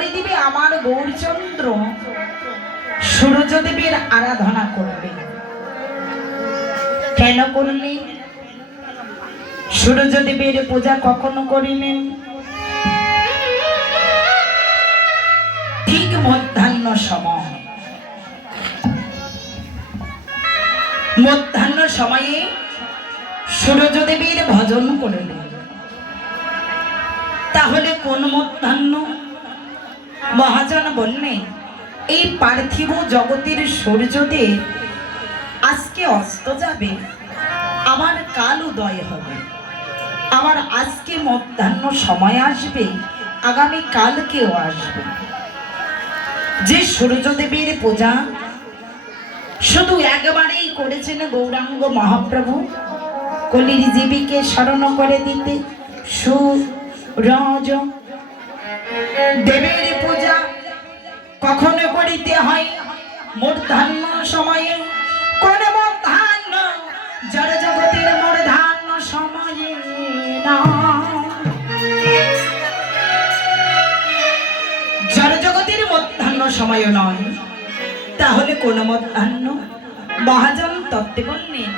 নবরীদেবী আমার গৌরচন্দ্র সূর্যদেবের আরাধনা করবে। কেন করলেন? সূর্যদেবের পূজা কখনো করিলেন? ঠিক মধ্যাহ্ন সময়, মধ্যাহ্ন সময়ে সূর্যদেবের ভজন করলেন। তাহলে কোন মধ্যাহ্ন? মহাজন বললেন, এই পার্থিব জগতের সূর্যদেব আজকে অস্ত যাবে, আবার কাল উদয় হবে, আবার আজকে মধ্যাহ্ন সময় আসবে, আগামী কালকেও আসবে। যে সূর্যদেবের পূজা শুধু একবারেই করেছেন গৌরাঙ্গ মহাপ্রভু, কলির জীবীকে স্মরণ করে দিতে। সূর্য দেবের পূজা কখনো করিতে হয়? মধ্যাহ্ন সময়ে। কোন মধ্যাহ্ন? জড় জগতের মধ্যাহ্ন সময়ে না, জড় জগতের মধ্যাহ্ন সময় নয়। তাহলে কোন মধ্যাহ্ন? মহাজন তত্ত্বে বললেন,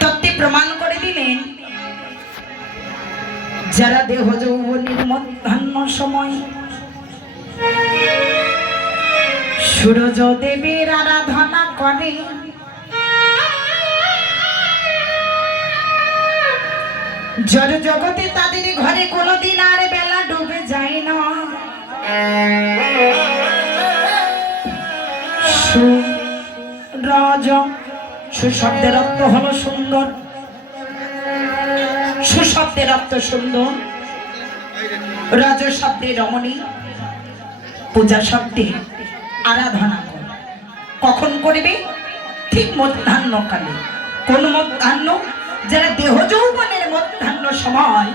তত্ত্বে প্রমাণ করে দিলেন, যারা দেহ যৌবনের মধ্যাহ্ন সময় সূর্য দেবের আরাধনা করে, জড় জগতে তাদের ঘরে কোনোদিন আর বেলা ডুবে যায় না। সূরজ, সুশব্দের অর্থ হলো সুন্দর, সুশব্দের অর্থ সুন্দর, রজ শব্দে রমণী, পূজা শব্দে আরাধনা করে। কখন করবে? ঠিক মধ্যাহ্ন কালে। কোন মধ্যাহ্ন? যারা দেহ যৌবনের মধ্যাহ্ন সময়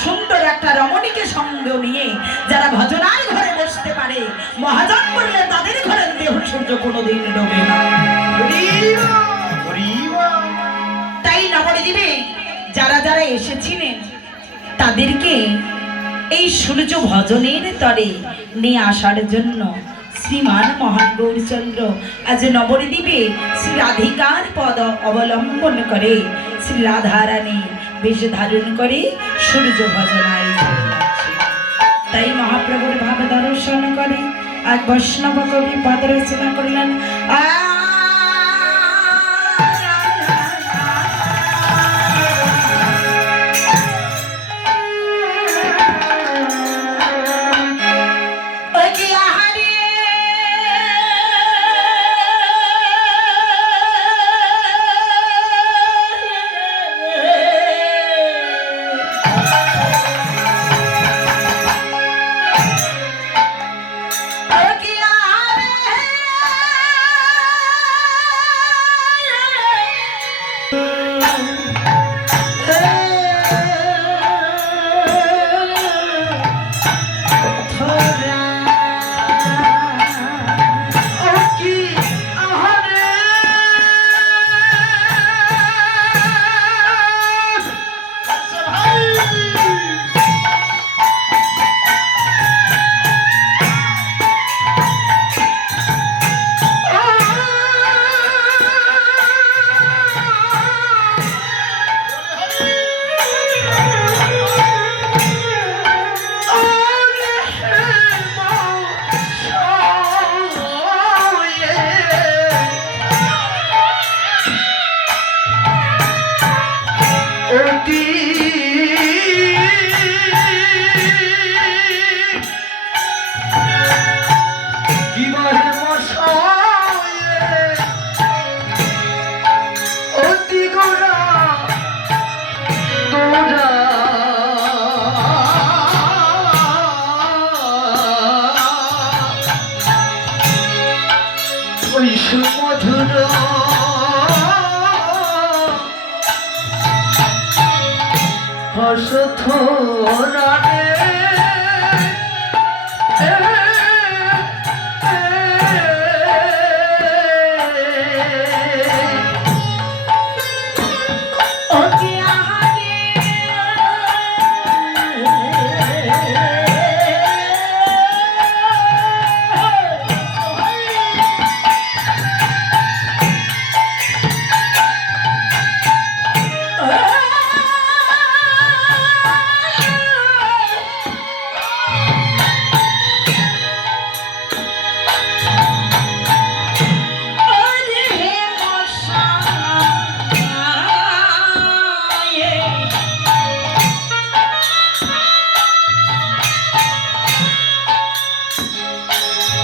সুন্দর একটা রমণীকে সঙ্গে নিয়ে যারা ভজনার ঘরে বসতে পারে, মহাজন বললে তাদের ঘরের দেহ সূর্য কোনোদিন ডোবে না। তাই নবরীদেবী যারা যারা এসেছিলেন তাদেরকে এই সূর্য ভজনের তরে নিয়ে আসার জন্য শ্রীমান মহান গৌরচন্দ্র আজ নবরীদেবী শ্রী রাধিকার পদ অবলম্বন করে শ্রী রাধারানী বেশ ধারণ করে সূর্য ভজনায় যাচ্ছে। তাই মহাপ্রভুর ভাব দর্শন করে এক বৈষ্ণব কবি পদ রচনা করলেন। মধুর হসথোরানে Oh,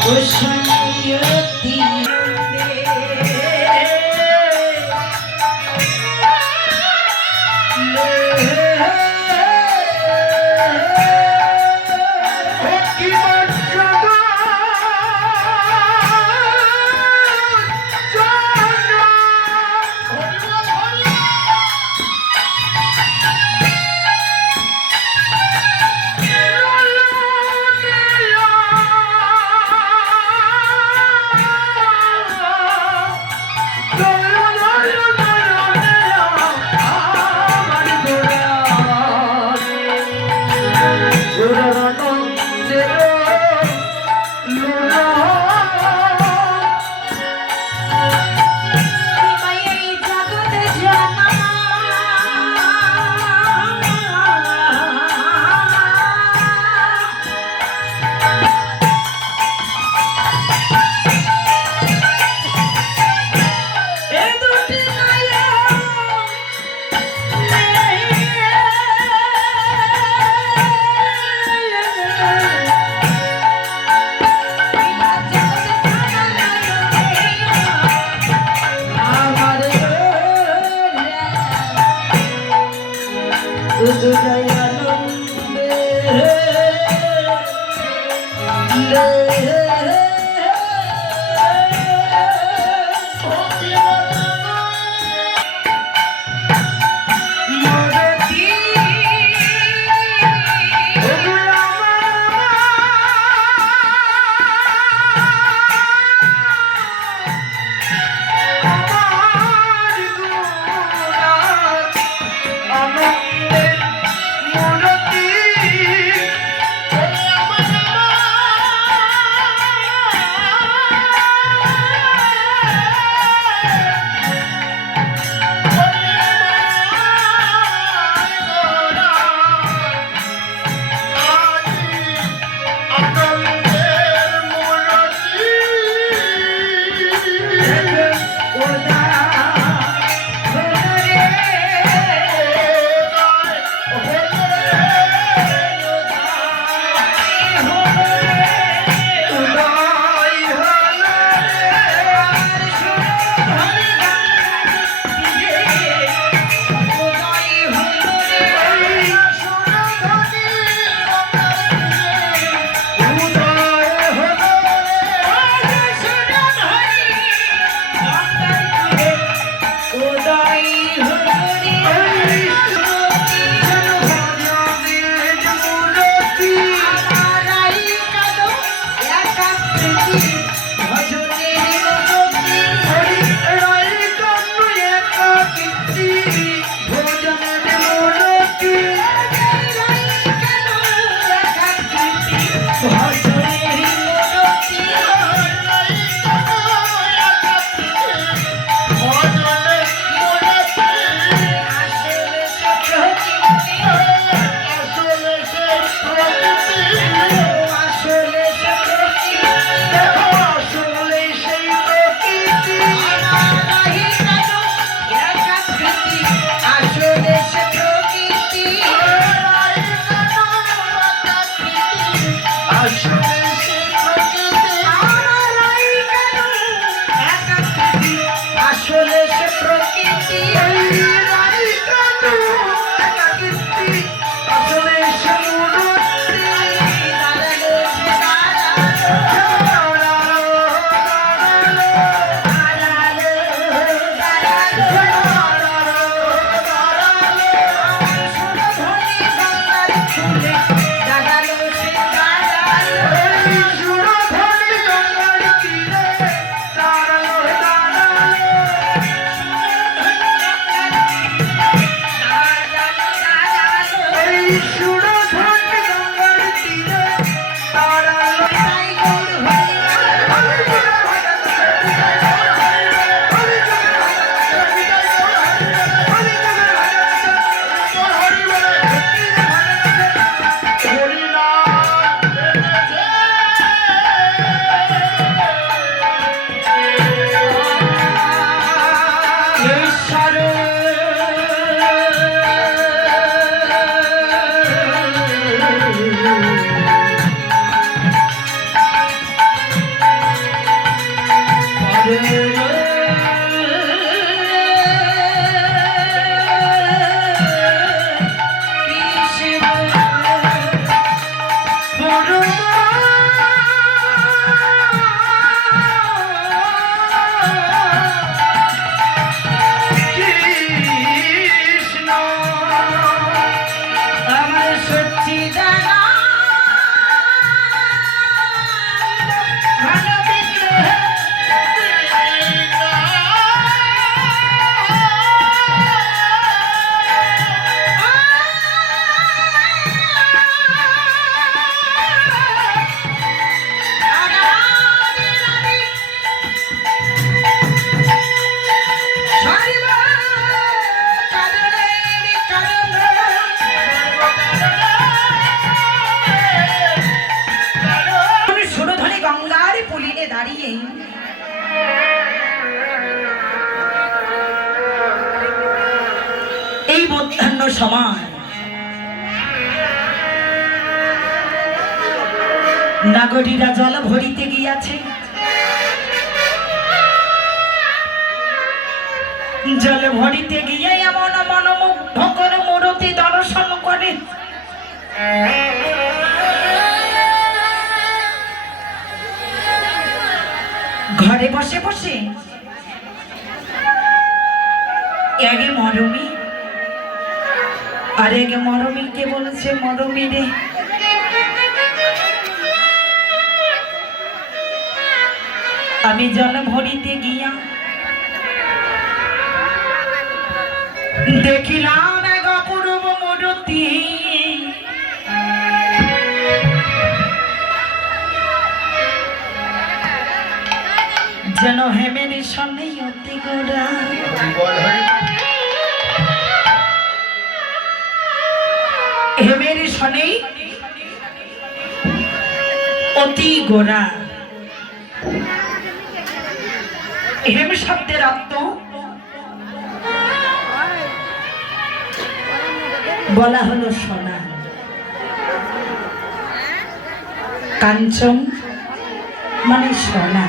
কুসুময়তী সময় নাগরীরা জল ভরিতে গিয়াছে। জল ভরিতে গিয়ে এমন মনোমুগ্ধ করে মূরতি দর্শন করে। ঘরে বসে বসে এগে মরমি আর এগে মরমিকে বলেছে, মরমি রে আমি জল ভরিতে গিয়া দেখিলাম এক অপূর্ব মূর্তি, যেন হেমের সনে অতি গোরা। হেমের সনে অতি গোরা। হেম শব্দের অর্থ বলা হলো সোনা। কাঞ্চন মানে সোনা,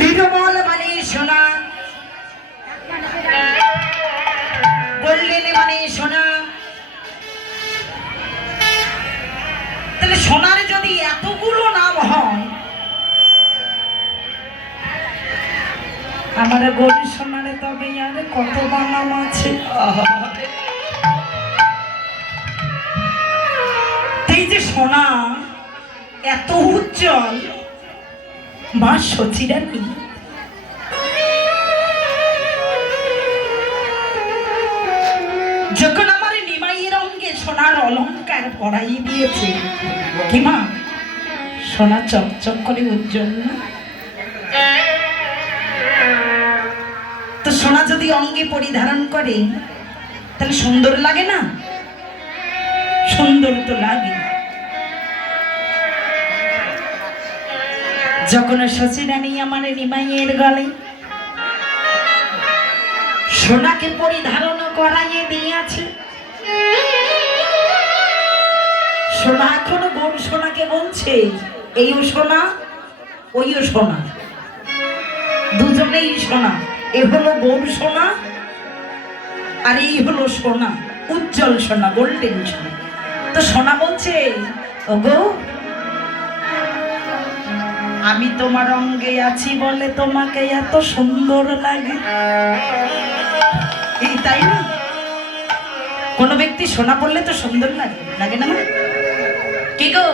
নির্মল মানে সোনা, গোল্ডেন মানে সোনা। তাহলে সোনার যদি এতগুলো নাম হয়, আমার গরিব সোনারে তবে আর কত নাম আছে। এই যে সোনা এত উজ্জ্বল, মা সচিরানী যখন আমার নিমাইয়ের অঙ্গে সোনার অলংকার পরাই দিয়েছে, কি মা সোনা চকচক করে উজ্জ্বল না? তো সোনা যদি অঙ্গে পরিধারণ করে তাহলে সুন্দর লাগে না? সুন্দর তো লাগে। যখন সচিরানী আমার নিমাইয়ের গলে সোনাকে পরিধারণ করাইয়ে দিয়েছে, সোনা এখনো গৌর সোনাকে বলছে এইও সোনা ওইও সোনা, দুজনেই সোনা। এ হলো গৌর সোনা আর এই হলো সোনা, উজ্জ্বল সোনা, গোল্ডেন সোনা। তো সোনা বলছে, ওগো আমি তোমার অঙ্গে আছি বলে তোমাকে এত সুন্দর লাগে। এই তাই না? কোন ব্যক্তি সোনা পড়লে তো সুন্দর লাগে, লাগে না? কি গো,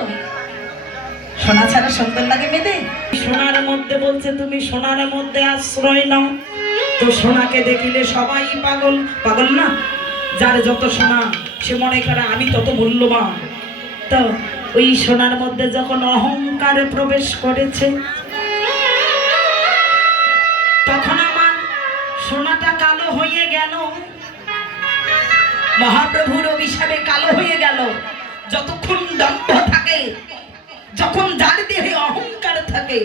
সোনা ছাড়া সুন্দর লাগে মেয়েদের? সোনার মধ্যে বলছে তুমি সোনার মধ্যে আশ্রয় নাও। তো সোনাকে দেখিলে সবাই পাগল, পাগল না? যার যত সোনা সে মনে করে আমি তত মূল্যবান। তো ওই সোনার মধ্যে যখন অহংকার প্রবেশ করেছে, তখন আমার সোনাটা কালো হয়ে গেল, মহাপ্রভুর অভিশাপে কালো হয়ে গেল। যতক্ষণ দম্ভ থাকে, যখন যার দেহে অহংকার থাকে,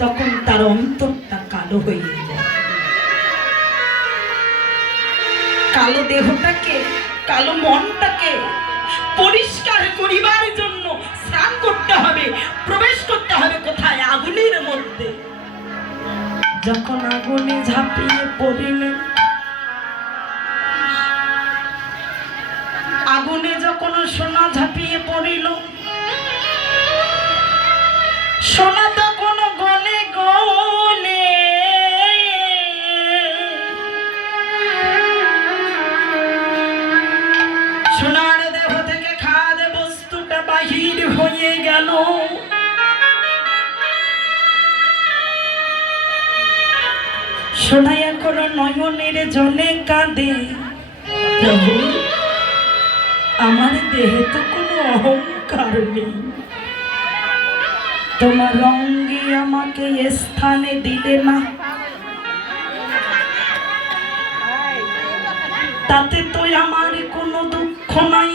তখন তার অন্তরটা কালো হয়ে যায়। কালো দেহটাকে, কালো মনটাকে পরিষ্কার করিবার জন্য স্নান করতে হবে, প্রবেশ করতে হবে কোথায়? আগুনের মধ্যে। যখন আগুনে ঝাঁপিয়ে পড়িলেন, আগুনে যখন সোনা ঝাঁপিয়ে পড়িল, সোনা তখন গলে গলে সোনার দেহ থেকে খাদ বস্তুটা বাহির হয়ে গেল। সোনা এখনো নয়নের জলে কাঁদে, প্রভু আমার দেহে তো কোনো অহংকার নেই, তোমার অঙ্গে আমাকে স্থানে দিলে না, তাতে তো আমার কোনো দুঃখ নাই।